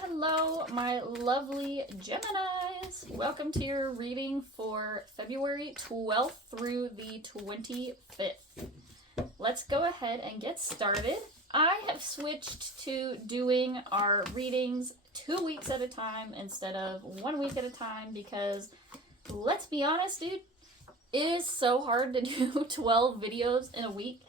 Hello, my lovely Geminis. Welcome to your reading for February 12th through the 25th. Let's go ahead and get started. I have switched to doing our readings 2 weeks at a time instead of 1 week at a time because, let's be honest, dude, it is so hard to do 12 videos in a week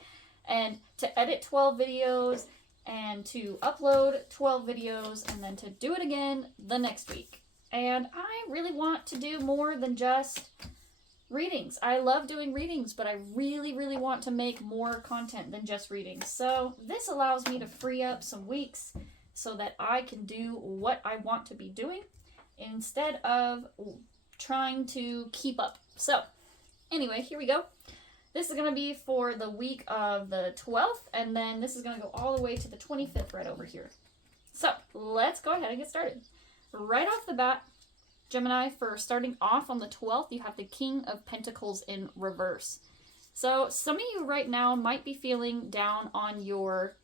and to edit 12 videos and to upload 12 videos and then to do it again the next week. And I really want to do more than just readings. I love doing readings, but I really want to make more content than just readings. So this allows me to free up some weeks so that I can do what I want to be doing instead of trying to keep up. So anyway, here we go. This is going to be for the week of the 12th, and then this is going to go all the way to the 25th right over here. So, let's go ahead and get started. Right off the bat, Gemini, for starting off on the 12th, you have the King of Pentacles in reverse. So, some of you right now might be feeling down on your,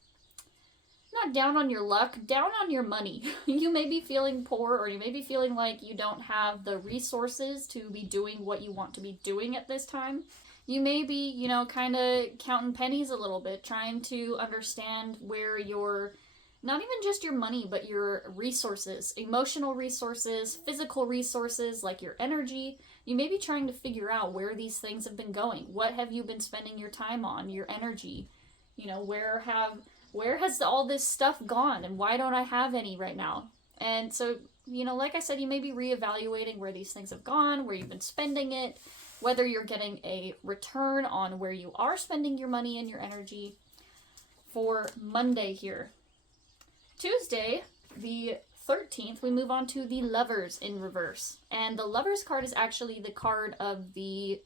not down on your luck, down on your money. You may be feeling poor, or you may be feeling like you don't have the resources to be doing what you want to be doing at this time. You may be, kind of counting pennies a little bit, trying to understand where your, not even just your money, but your resources, emotional resources, physical resources, like your energy. You may be trying to figure out where these things have been going. What have you been spending your time on, your energy? Where has all this stuff gone, and why don't I have any right now? And so, like I said, you may be reevaluating where these things have gone, where you've been spending it, whether you're getting a return on where you are spending your money and your energy. For Monday here. Tuesday, the 13th, we move on to the Lovers in reverse. And the Lovers card is actually the card of the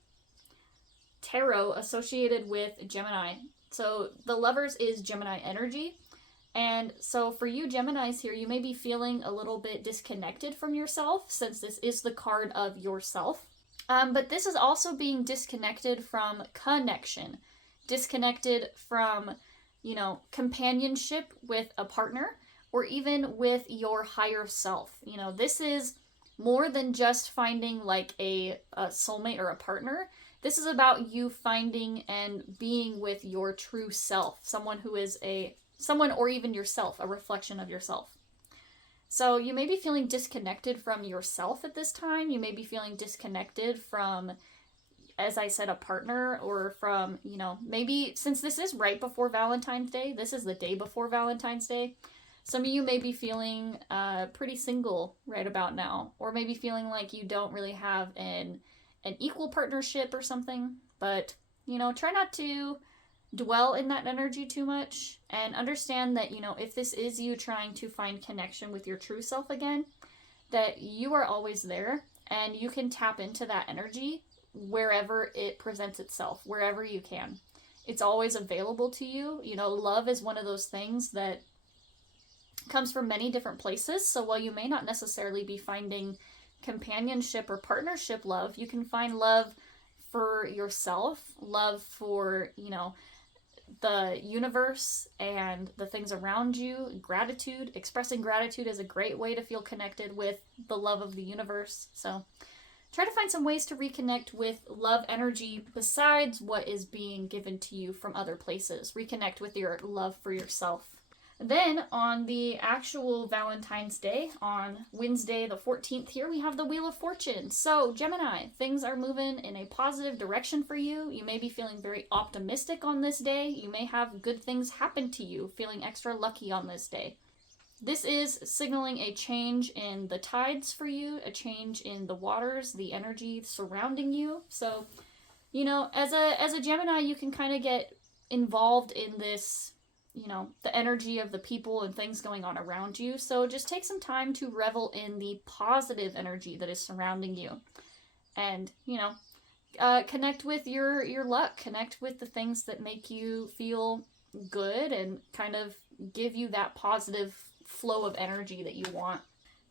tarot associated with Gemini. So the Lovers is Gemini energy. And so for you Geminis here, you may be feeling a little bit disconnected from yourself, since this is the card of yourself. But this is also being disconnected from connection, disconnected from, companionship with a partner, or even with your higher self. This is more than just finding like a soulmate or a partner. This is about you finding and being with your true self, someone who is someone or even yourself, a reflection of yourself. So you may be feeling disconnected from yourself at this time. You may be feeling disconnected from, as I said, a partner, or from, maybe since this is right before Valentine's Day, this is the day before Valentine's Day. Some of you may be feeling pretty single right about now, or maybe feeling like you don't really have an equal partnership or something. But, try not to dwell in that energy too much, and understand that, if this is you trying to find connection with your true self again, that you are always there, and you can tap into that energy wherever it presents itself, wherever you can. It's always available to you. Love is one of those things that comes from many different places. So while you may not necessarily be finding companionship or partnership love, you can find love for yourself, love for, the universe and the things around you. Gratitude, expressing gratitude is a great way to feel connected with the love of the universe. So try to find some ways to reconnect with love energy besides what is being given to you from other places. Reconnect with your love for yourself. Then on the actual Valentine's Day, on Wednesday the 14th here, we have the Wheel of Fortune. So Gemini, things are moving in a positive direction for you. You may be feeling very optimistic on this day. You may have good things happen to you, feeling extra lucky on this day. This is signaling a change in the tides for you, a change in the waters, the energy surrounding you. So, as a Gemini, you can kind of get involved in this, the energy of the people and things going on around you. So just take some time to revel in the positive energy that is surrounding you. And, connect with your luck. Connect with the things that make you feel good and kind of give you that positive flow of energy that you want.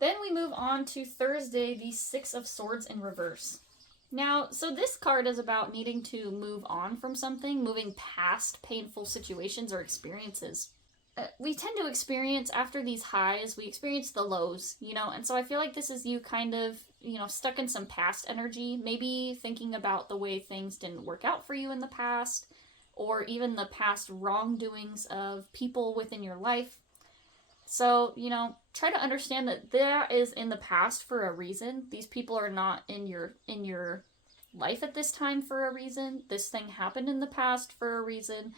Then we move on to Thursday, the Six of Swords in reverse. Now, so this card is about needing to move on from something, moving past painful situations or experiences. we tend to experience, after these highs, we experience the lows, you know? And so I feel like this is you kind of, you know, stuck in some past energy, maybe thinking about the way things didn't work out for you in the past, or even the past wrongdoings of people within your life. So, you know, try to understand that that is in the past for a reason. These people are not in your life at this time for a reason. This thing happened in the past for a reason.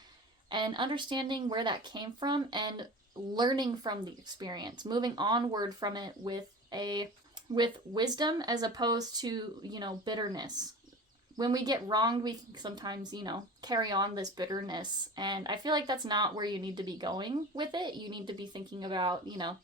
And understanding where that came from and learning from the experience, moving onward from it with wisdom as opposed to, you know, bitterness. When we get wronged, we sometimes, you know, carry on this bitterness. And I feel like that's not where you need to be going with it. You need to be thinking about, you know,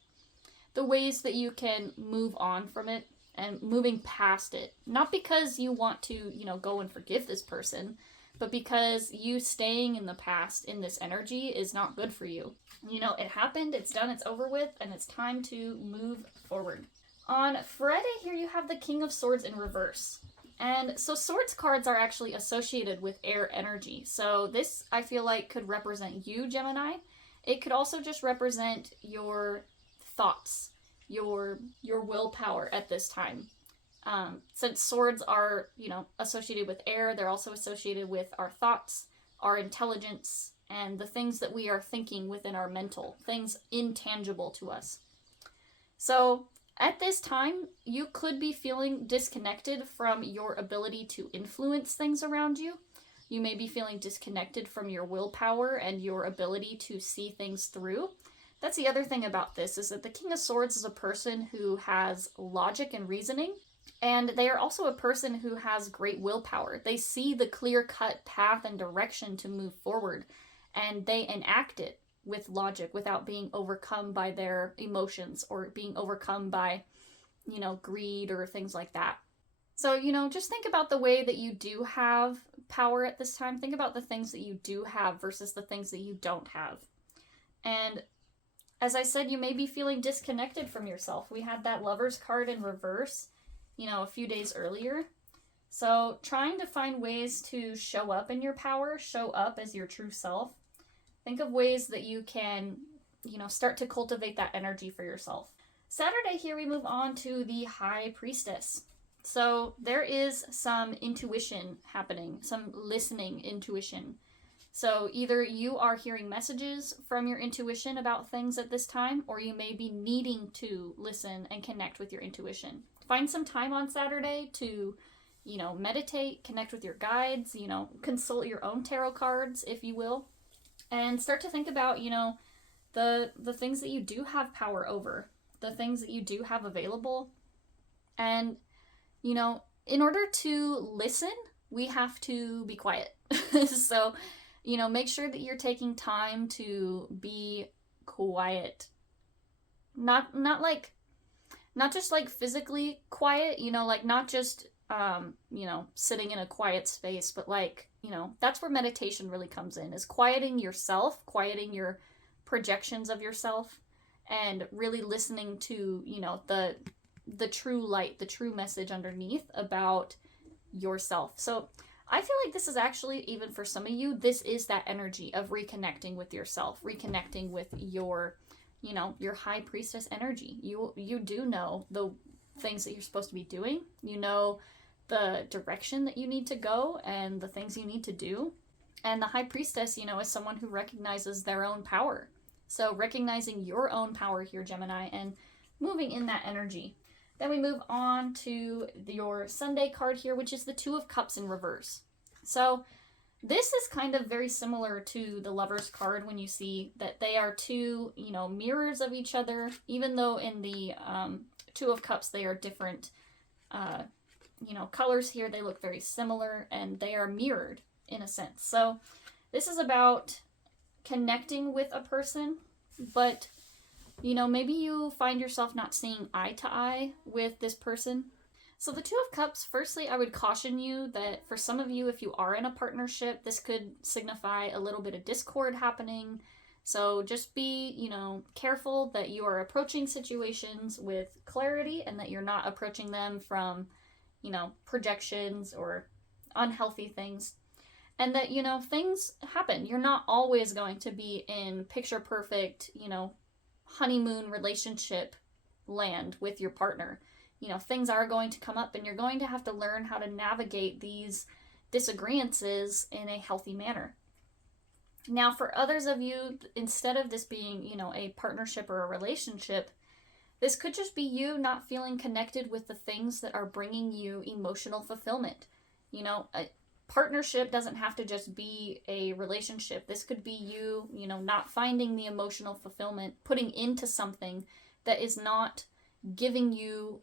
the ways that you can move on from it and moving past it. Not because you want to, you know, go and forgive this person, but because you staying in the past in this energy is not good for you. You know, it happened, it's done, it's over with, and it's time to move forward. On Friday here you have the King of Swords in reverse. And so swords cards are actually associated with air energy. So this, I feel like, could represent you, Gemini. It could also just represent your thoughts, your willpower at this time. Since swords are, you know, associated with air, they're also associated with our thoughts, our intelligence, and the things that we are thinking within our mental, things intangible to us. So at this time, you could be feeling disconnected from your ability to influence things around you. You may be feeling disconnected from your willpower and your ability to see things through. That's the other thing about this, is that the King of Swords is a person who has logic and reasoning, and they are also a person who has great willpower. They see the clear-cut path and direction to move forward, and they enact it with logic without being overcome by their emotions or being overcome by, you know, greed or things like that. So, you know, just think about the way that you do have power at this time. Think about the things that you do have versus the things that you don't have. And as I said, you may be feeling disconnected from yourself. We had that Lover's card in reverse, you know, a few days earlier. So trying to find ways to show up in your power, show up as your true self. Think of ways that you can, you know, start to cultivate that energy for yourself. Saturday here we move on to the High Priestess. So there is some intuition happening, some listening intuition. So either you are hearing messages from your intuition about things at this time, or you may be needing to listen and connect with your intuition. Find some time on Saturday to, you know, meditate, connect with your guides, you know, consult your own tarot cards, if you will. And start to think about, you know, the things that you do have power over, the things that you do have available. And, you know, in order to listen, we have to be quiet. So, you know, make sure that you're taking time to be quiet. Not just like physically quiet, you know, like not just, you know, sitting in a quiet space, but like, you know, that's where meditation really comes in, is quieting yourself, quieting your projections of yourself, and really listening to, you know, the true light, the true message underneath about yourself. So I feel like this is actually, even for some of you, this is that energy of reconnecting with yourself, reconnecting with your, you know, your High Priestess energy. You do know the things that you're supposed to be doing. You know the direction that you need to go and the things you need to do. And the High Priestess, you know, is someone who recognizes their own power. So recognizing your own power here, Gemini, and moving in that energy. Then we move on to your Sunday card here, which is the Two of Cups in reverse. So this is kind of very similar to the Lover's card when you see that they are two, you know, mirrors of each other, even though in the Two of Cups they are different, you know, colors here. They look very similar and they are mirrored in a sense. So this is about connecting with a person, but, you know, maybe you find yourself not seeing eye to eye with this person. So the Two of Cups, firstly, I would caution you that for some of you, if you are in a partnership, this could signify a little bit of discord happening. So just be, you know, careful that you are approaching situations with clarity and that you're not approaching them from, you know, projections or unhealthy things. And that, you know, things happen. You're not always going to be in picture perfect, you know, honeymoon relationship land with your partner. You know, things are going to come up and you're going to have to learn how to navigate these disagreements in a healthy manner. Now, for others of you, instead of this being, you know, a partnership or a relationship, this could just be you not feeling connected with the things that are bringing you emotional fulfillment. You know, a partnership doesn't have to just be a relationship. This could be you, you know, not finding the emotional fulfillment, putting into something that is not giving you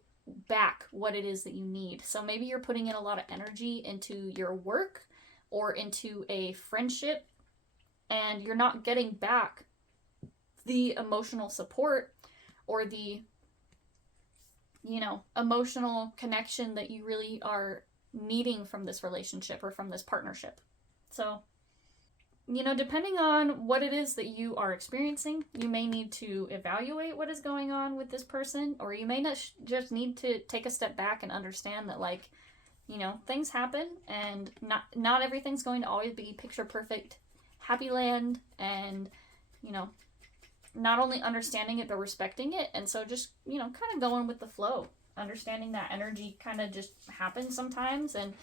back what it is that you need. So maybe you're putting in a lot of energy into your work or into a friendship, and you're not getting back the emotional support or the, you know, emotional connection that you really are needing from this relationship or from this partnership. So, you know, depending on what it is that you are experiencing, you may need to evaluate what is going on with this person, or you may not just need to take a step back and understand that, like, you know, things happen and not everything's going to always be picture perfect happy land, and, you know, not only understanding it but respecting it. And so just, you know, kind of going with the flow, understanding that energy kind of just happens sometimes, and,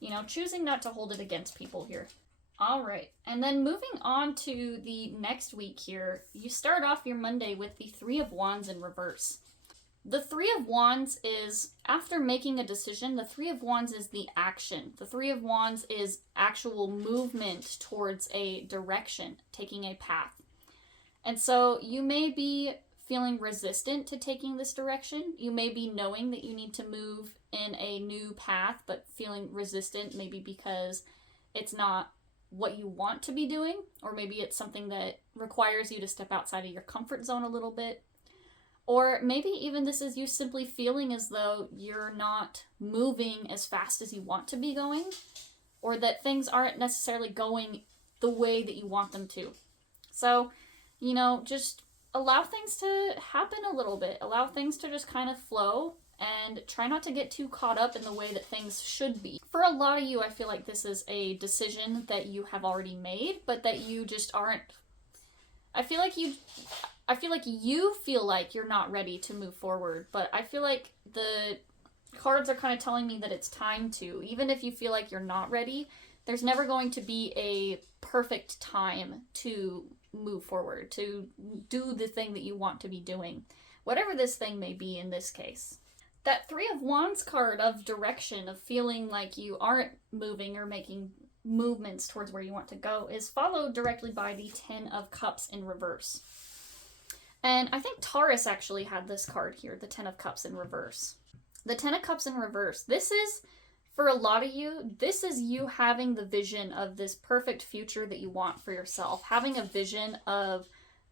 you know, choosing not to hold it against people here. All right, and then moving on to the next week here, you start off your Monday with the Three of Wands in reverse. The Three of Wands is, after making a decision, the Three of Wands is the action. The Three of Wands is actual movement towards a direction, taking a path. And so you may be feeling resistant to taking this direction. You may be knowing that you need to move in a new path, but feeling resistant, maybe because it's not what you want to be doing, or maybe it's something that requires you to step outside of your comfort zone a little bit. Or maybe even this is you simply feeling as though you're not moving as fast as you want to be going, or that things aren't necessarily going the way that you want them to. So, you know, just allow things to happen a little bit. Allow things to just kind of flow, and try not to get too caught up in the way that things should be. For a lot of you, I feel like this is a decision that you have already made, but that you just aren't... I feel like you feel like you're not ready to move forward, but I feel like the cards are kind of telling me that it's time to. Even if you feel like you're not ready, there's never going to be a perfect time to move forward, to do the thing that you want to be doing, whatever this thing may be in this case. That Three of Wands card of direction, of feeling like you aren't moving or making movements towards where you want to go, is followed directly by the Ten of Cups in reverse. And I think Taurus actually had this card here, the Ten of Cups in reverse. The Ten of Cups in reverse, this is, for a lot of you, this is you having the vision of this perfect future that you want for yourself, having a vision of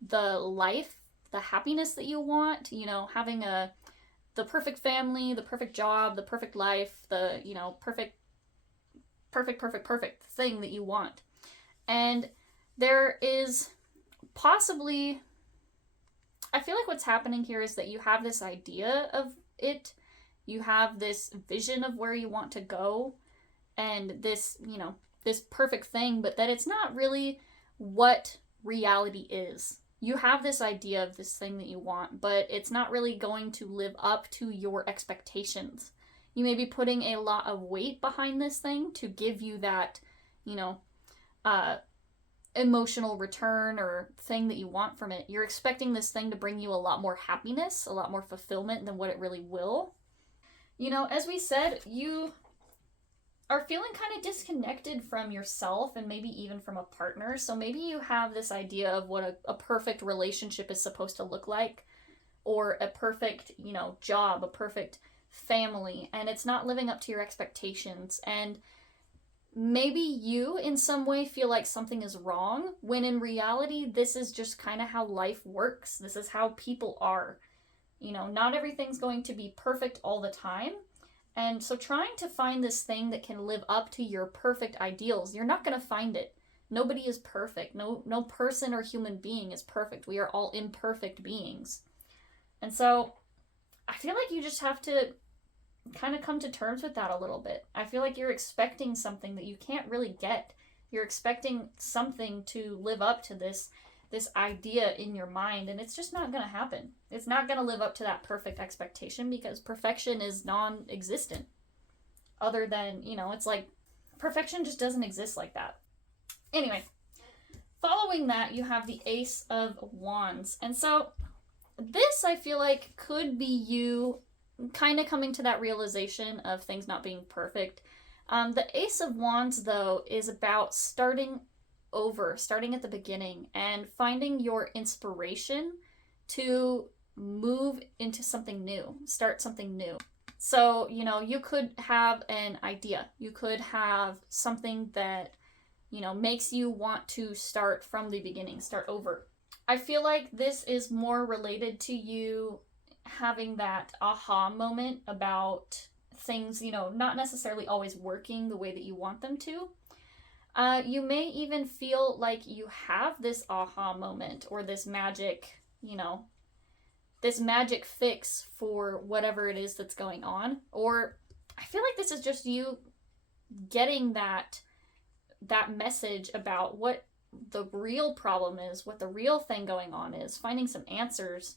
the life, the happiness that you want, you know, having the perfect family, the perfect job, the perfect life, the, you know, perfect thing that you want. And there is possibly, I feel like what's happening here is that you have this idea of it, you have this vision of where you want to go, and this, you know, this perfect thing, but that it's not really what reality is. You have this idea of this thing that you want, but it's not really going to live up to your expectations. You may be putting a lot of weight behind this thing to give you that, you know, emotional return or thing that you want from it. You're expecting this thing to bring you a lot more happiness, a lot more fulfillment than what it really will. You know, as we said, you are feeling kind of disconnected from yourself and maybe even from a partner. So maybe you have this idea of what a perfect relationship is supposed to look like, or a perfect, you know, job, a perfect family, and it's not living up to your expectations. And maybe you in some way feel like something is wrong, when in reality, this is just kind of how life works. This is how people are. You know, not everything's going to be perfect all the time. And so trying to find this thing that can live up to your perfect ideals, you're not going to find it. Nobody is perfect. No person or human being is perfect. We are all imperfect beings. And so I feel like you just have to kind of come to terms with that a little bit. I feel like you're expecting something that you can't really get You're expecting something to live up to this idea in your mind, and it's just not going to happen. It's not going to live up to that perfect expectation because perfection is non-existent. Other than, you know, it's like perfection just doesn't exist like that. Anyway, following that, you have the Ace of Wands. And so this, I feel like, could be you kind of coming to that realization of things not being perfect. The Ace of Wands, though, is about starting over, starting at the beginning, and finding your inspiration to move into something new, start something new. So, you know, you could have an idea. You could have something that, you know, makes you want to start from the beginning, start over. I feel like this is more related to you having that aha moment about things, you know, not necessarily always working the way that you want them to. You may even feel like you have this aha moment or this magic, you know, this magic fix for whatever it is that's going on. Or I feel like this is just you getting that message about what the real problem is, what the real thing going on is, finding some answers,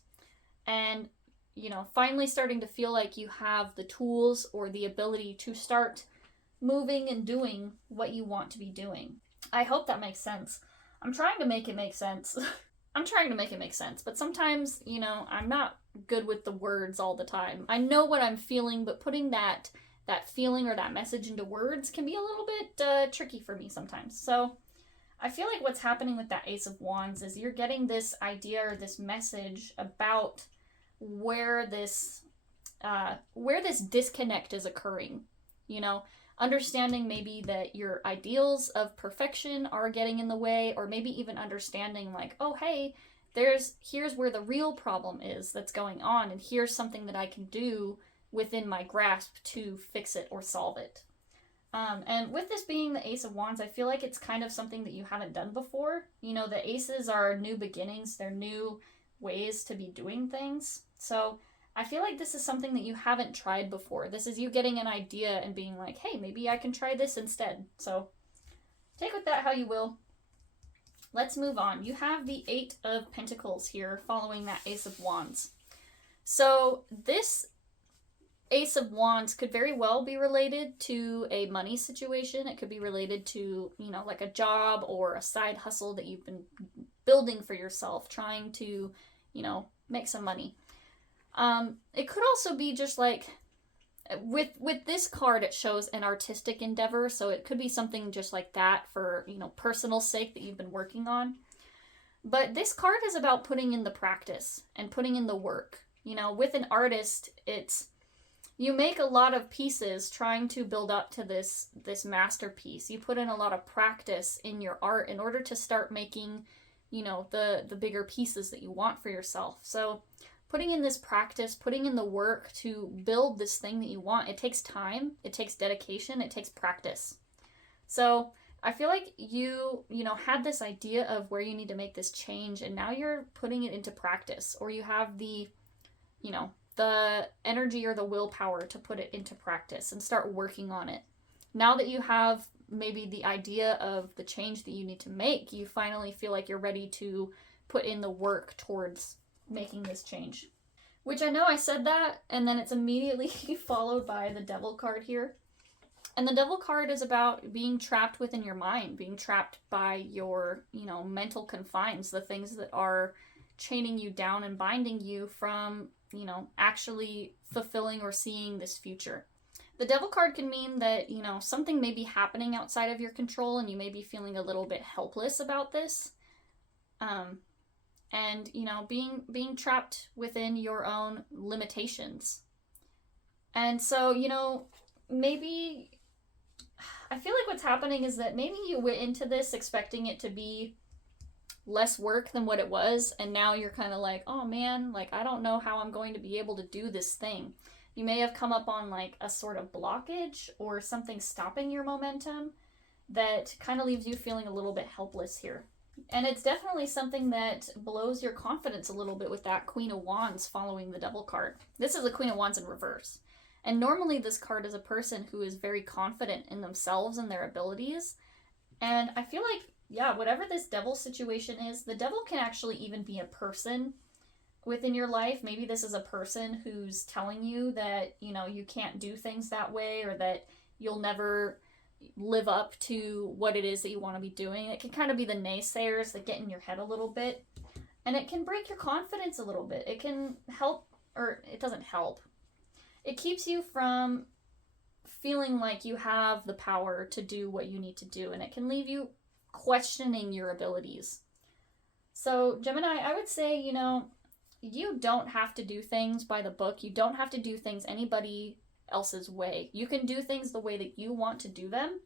and, you know, finally starting to feel like you have the tools or the ability to start moving and doing what you want to be doing. I hope that makes sense. I'm trying to make it make sense. But sometimes, you know, I'm not good with the words all the time. I know what I'm feeling, but putting that feeling or that message into words can be a little bit tricky for me sometimes. So I feel like what's happening with that Ace of Wands is you're getting this idea or this message about where this disconnect is occurring, you know, understanding maybe that your ideals of perfection are getting in the way, or maybe even understanding like, oh, hey, here's where the real problem is that's going on, and here's something that I can do within my grasp to fix it or solve it. And with this being the Ace of Wands, I feel like it's kind of something that you haven't done before. You know, the aces are new beginnings. They're new ways to be doing things. So I feel like this is something that you haven't tried before. This is you getting an idea and being like, hey, maybe I can try this instead. So take with that how you will. Let's move on. You have the Eight of Pentacles here following that Ace of Wands. So this Ace of Wands could very well be related to a money situation. It could be related to, you know, like a job or a side hustle that you've been building for yourself, trying to, you know, make some money. It could also be just like, with this card, it shows an artistic endeavor, so it could be something just like that for, you know, personal sake that you've been working on. But this card is about putting in the practice and putting in the work. You know, with an artist, you make a lot of pieces trying to build up to this masterpiece. You put in a lot of practice in your art in order to start making, you know, the bigger pieces that you want for yourself. So putting in this practice, putting in the work to build this thing that you want, it takes time, it takes dedication, it takes practice. So I feel like you had this idea of where you need to make this change, and now you're putting it into practice, or you have the energy or the willpower to put it into practice and start working on it. Now that you have maybe the idea of the change that you need to make, you finally feel like you're ready to put in the work towards making this change. Which I know I said that, and then it's immediately followed by the Devil card here. And the Devil card is about being trapped within your mind, being trapped by your, you know, mental confines, the things that are chaining you down and binding you from, you know, actually fulfilling or seeing this future. The Devil card can mean that, you know, something may be happening outside of your control and you may be feeling a little bit helpless about this. And, you know, being trapped within your own limitations. And so, you know, maybe I feel like what's happening is that maybe you went into this expecting it to be less work than what it was, and now you're kind of like, oh man, like I don't know how I'm going to be able to do this thing. You may have come up on like a sort of blockage or something stopping your momentum that kind of leaves you feeling a little bit helpless here. And it's definitely something that blows your confidence a little bit with that Queen of Wands following the Devil card. This is the Queen of Wands in reverse. And normally this card is a person who is very confident in themselves and their abilities, And I feel like, yeah, whatever this devil situation is, the devil can actually even be a person within your life. Maybe this is a person who's telling you that, you know, you can't do things that way, or that you'll never live up to what it is that you want to be doing. It can kind of be the naysayers that get in your head a little bit, and it can break your confidence a little bit. It can help, or it doesn't help. It keeps you from feeling like you have the power to do what you need to do, and it can leave you questioning your abilities. So, Gemini, I would say, you know, you don't have to do things by the book. You don't have to do things anybody else's way. You can do things the way that you want to do them.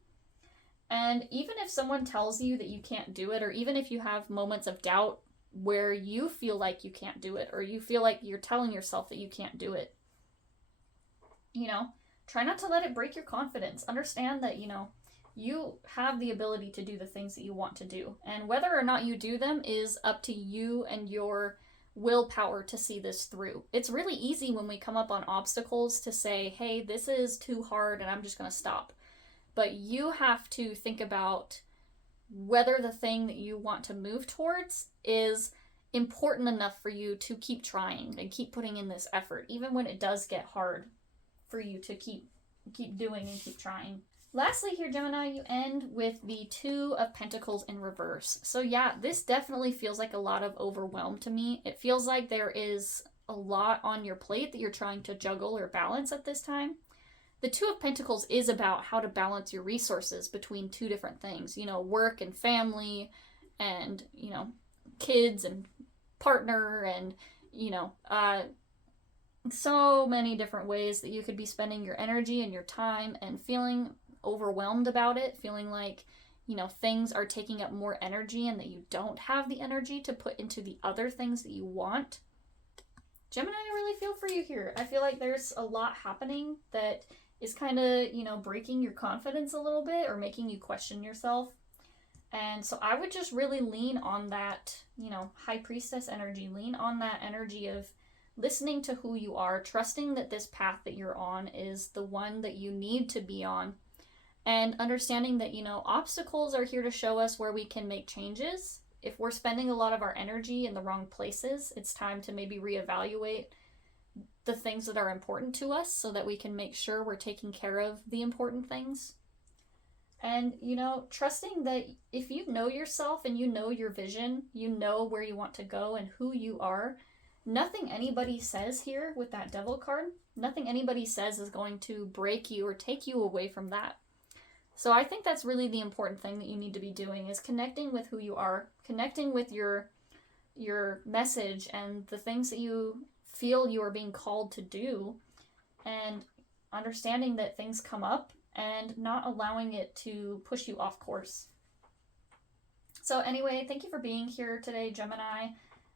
And even if someone tells you that you can't do it, or even if you have moments of doubt where you feel like you can't do it, or you feel like you're telling yourself that you can't do it, you know, try not to let it break your confidence. Understand that, you know, you have the ability to do the things that you want to do. And whether or not you do them is up to you and your willpower to see this through. It's really easy when we come up on obstacles to say, hey, this is too hard and I'm just going to stop. But you have to think about whether the thing that you want to move towards is important enough for you to keep trying and keep putting in this effort, even when it does get hard, for you to keep doing and keep trying. Lastly here, Gemini, you end with the Two of Pentacles in reverse. So yeah, this definitely feels like a lot of overwhelm to me. It feels like there is a lot on your plate that you're trying to juggle or balance at this time. The Two of Pentacles is about how to balance your resources between two different things, you know, work and family, and, you know, kids and partner, and, you know, so many different ways that you could be spending your energy and your time, and feeling overwhelmed about it, feeling like, you know, things are taking up more energy and that you don't have the energy to put into the other things that you want. Gemini, I really feel for you here. I feel like there's a lot happening that is kind of, you know, breaking your confidence a little bit, or making you question yourself. And so I would just really lean on that, you know, High Priestess energy. Lean on that energy of listening to who you are, trusting that this path that you're on is the one that you need to be on, and understanding that, you know, obstacles are here to show us where we can make changes. If we're spending a lot of our energy in the wrong places, it's time to maybe reevaluate the things that are important to us, so that we can make sure we're taking care of the important things. And, you know, trusting that if you know yourself and you know your vision, you know where you want to go and who you are, nothing anybody says here with that Devil card, nothing anybody says is going to break you or take you away from that. So I think that's really the important thing that you need to be doing, is connecting with who you are, connecting with your message and the things that you feel you are being called to do, and understanding that things come up and not allowing it to push you off course. So anyway, thank you for being here today, Gemini,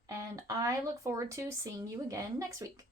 and I look forward to seeing you again next week.